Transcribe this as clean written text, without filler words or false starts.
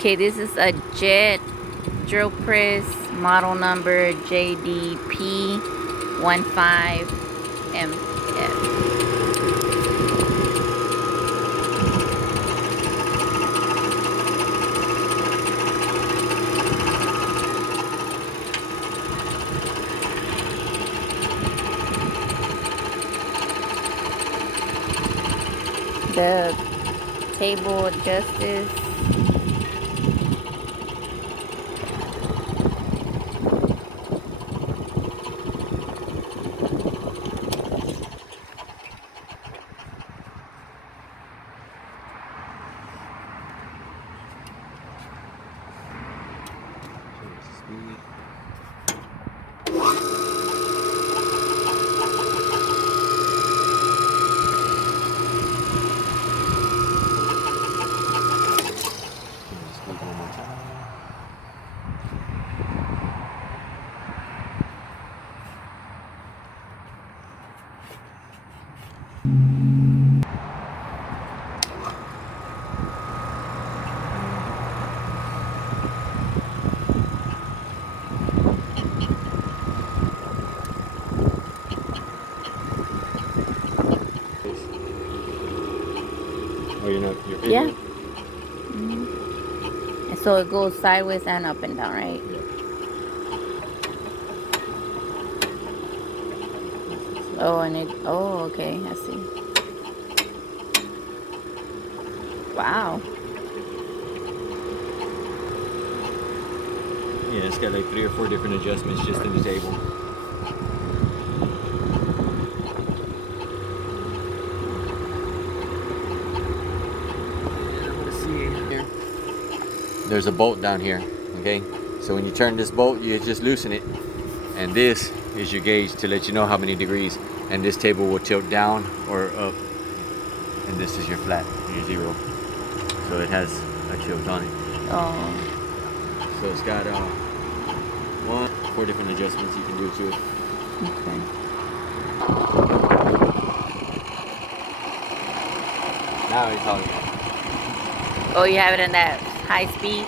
Okay, this is a jet drill press, model number JDP15MF. The table of justice. Oh, you're not. You're Yeah. And so it goes sideways and up and down, right? Yeah. Oh, and it. Oh, okay. I see. Wow. Yeah, it's got like 3 or 4 different adjustments just in the table. There's a bolt down here, okay? So when you turn this bolt, you just loosen it. And this is your gauge to let you know how many degrees. And this table will tilt down or up. And this is your flat, your zero. So it has a tilt on it. Oh. So it's got 4 different adjustments you can do to it. Okay. Now he's talking. Oh, you have it in that high speed?